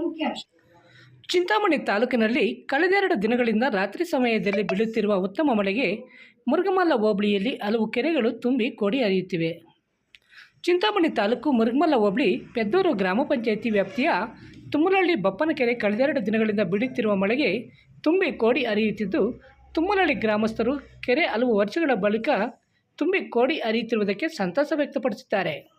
ಮುಖ್ಯಾಂಶ. ಚಿಂತಾಮಣಿ ತಾಲೂಕಿನಲ್ಲಿ ಕಳೆದೆರಡು ದಿನಗಳಿಂದ ರಾತ್ರಿ ಸಮಯದಲ್ಲಿ ಬೀಳುತ್ತಿರುವ ಉತ್ತಮ ಮಳೆಗೆ ಮುರುಗಮಲ್ಲ ಹೋಬಳಿಯಲ್ಲಿ ಹಲವು ಕೆರೆಗಳು ತುಂಬಿ ಕೋಡಿ ಹರಿಯುತ್ತಿವೆ. ಚಿಂತಾಮಣಿ ತಾಲೂಕು ಮುರುಗಮಲ್ಲ ಹೋಬಳಿ ಪೆದ್ದೂರು ಗ್ರಾಮ ಪಂಚಾಯಿತಿ ವ್ಯಾಪ್ತಿಯ ತುಮ್ಮಲಹಳ್ಳಿ ಬಪ್ಪನ ಕೆರೆ ಕಳೆದೆರಡು ದಿನಗಳಿಂದ ಬೀಳುತ್ತಿರುವ ಮಳೆಗೆ ತುಂಬಿ ಕೋಡಿ ಹರಿಯುತ್ತಿದ್ದು ತುಮ್ಮಲಹಳ್ಳಿ ಗ್ರಾಮಸ್ಥರು ಕೆರೆ ಹಲವು ವರ್ಷಗಳ ಬಳಿಕ ತುಂಬಿ ಕೋಡಿ ಹರಿಯುತ್ತಿರುವುದಕ್ಕೆ ಸಂತಸ ವ್ಯಕ್ತಪಡಿಸಿದ್ದಾರೆ.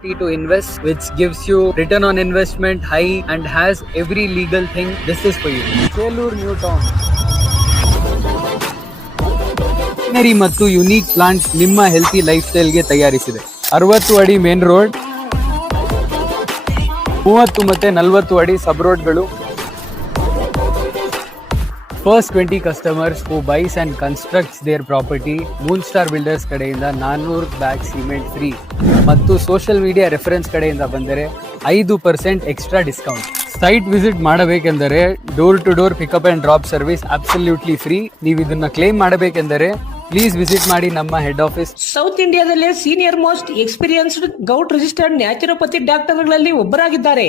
To invest which gives you return on investment high and has every legal thing this is for you Selur New Town. Greenery ಮತ್ತು ಯುನೀಕ್ ಪ್ಲಾಂಟ್ ನಿಮ್ಮ ಹೆಲ್ತಿ ಲೈಫ್ ಸ್ಟೈಲ್ಗೆ ತಯಾರಿಸಿದೆ ಅರವತ್ತು ಅಡಿ ಮೇನ್ ರೋಡ್ ಮೂವತ್ತು ಮತ್ತೆ ನಲವತ್ತು ಅಡಿ ಸಬ್ ರೋಡ್ಗಳು first twenty customers who buys and constructs their property moon star builders ಕಡೆಯಿಂದ ನಾನ್ನೂರು ಬ್ಯಾಗ್ ಸಿಮೆಂಟ್ ಫ್ರೀ ಮತ್ತು ಸೋಷಿಯಲ್ ಮೀಡಿಯಾ ರೆಫರೆನ್ಸ್ ಕಡೆಯಿಂದ ಬಂದರೆ ಐದು percent extra discount site visit ಮಾಡಬೇಕೆಂದರೆ door to door pickup and drop service absolutely free ನೀವು ಇದನ್ನ claim ಮಾಡಬೇಕೆಂದರೆ ಪ್ಲೀಸ್ ವಿಸಿಟ್ ಮಾಡಿ ನಮ್ಮ head office south ಇಂಡಿಯಾದಲ್ಲೇ senior most experienced govt registered naturopathy ಡಾಕ್ಟರ್ಗಳಲ್ಲಿ ಒಬ್ಬರಾಗಿದ್ದಾರೆ.